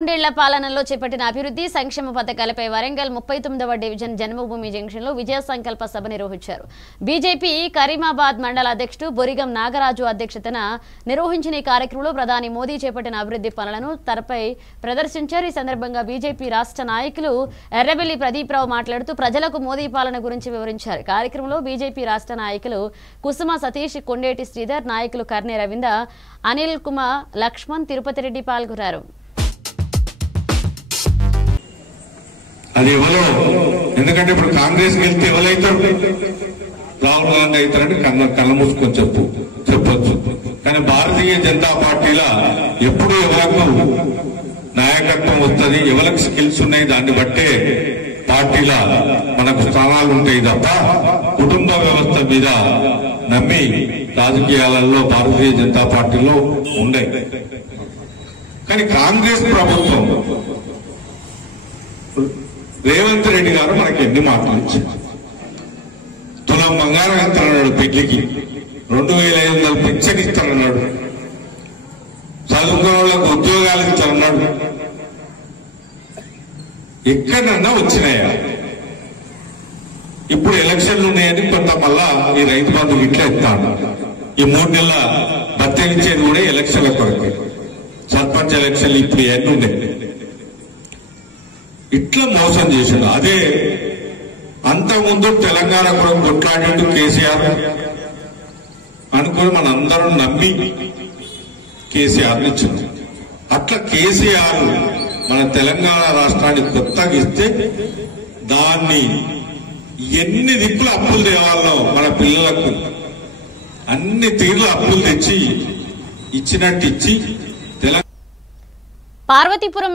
రెండేళ్ల పాలనలో చేపట్టిన అభివృద్ధి సంక్షేమ పథకాలపై వరంగల్ 39వ డివిజన్ జన్మభూమి జంక్షన్లో విజయ సంకల్ప సభ నిర్వహించారు. బీజేపీ కరీమాబాద్ మండల అధ్యక్షుడు బొరిగం నాగరాజు అధ్యక్షతన నిర్వహించిన ఈ కార్యక్రమంలో ప్రధాని మోదీ చేపట్టిన అభివృద్ధి పనులను తెరపై ప్రదర్శించారు. ఈ సందర్భంగా బీజేపీ రాష్ట్ర నాయకులు ఎర్రబెల్లి ప్రదీప్రావు మాట్లాడుతూ ప్రజలకు మోదీ పాలన గురించి వివరించారు. కార్యక్రమంలో బీజేపీ రాష్ట్ర నాయకులు కుసుమ సతీష్, కొండేటి శ్రీధర్, నాయకులు కర్ణే రవీంద్ర, అనిల్ కుమార్, లక్ష్మణ్, తిరుపతి రెడ్డి పాల్గొన్నారు. అది ఎవరో ఎందుకంటే ఇప్పుడు కాంగ్రెస్ గెలిస్తే ఎవరైతారు? రాహుల్ గాంధీ అవుతారని కళ్ళ మూసుకొని చెప్పొచ్చు. కానీ భారతీయ జనతా పార్టీలో ఎప్పుడు ఎవరికి నాయకత్వం వస్తుంది, ఎవరికి స్కిల్స్ ఉన్నాయి, దాన్ని బట్టే పార్టీలో మనకు స్థానాలు ఉంటాయి తప్ప కుటుంబ వ్యవస్థ మీద నమ్మి రాజకీయాలలో భారతీయ జనతా పార్టీలో ఉండే. కానీ కాంగ్రెస్ ప్రభుత్వం రేవంత్ రెడ్డి గారు మనకి ఎన్ని మాటలు ఇచ్చారు. తులం బంగారం ఇస్తానన్నాడు, పెళ్లికి 2500 పెన్షన్ ఇస్తానన్నాడు, చదువుకున్న వాళ్ళకు ఉద్యోగాలు ఇస్తానన్నాడు. ఎక్కడన్నా వచ్చినాయా? ఇప్పుడు ఎలక్షన్లు ఉన్నాయని కొంత మళ్ళా ఈ రైతు బంధు ఇట్లా ఇస్తాను. ఈ 3 నెలల బతికించేది కూడా ఎలక్షన్ల కొరకు. సర్పంచ్ ఎలక్షన్లు ఇప్పుడు ఎన్ని ఉన్నాయి? ఇట్లా మోసం చేశాడు. అదే అంతకుముందు తెలంగాణ కొరకు కొట్లాడిండు కేసీఆర్ అనుకుని మనందరం నమ్మి కేసీఆర్ ఇచ్చింది. అట్లా కేసీఆర్ మన తెలంగాణ రాష్ట్రాన్ని కొత్తగా ఇస్తే దాన్ని ఎన్ని దిక్కుల అప్పులు తేవాలో మన పిల్లలకు అన్ని తీర్ల అప్పులు తెచ్చి ఇచ్చినట్టు ఇచ్చి పార్వతీపురం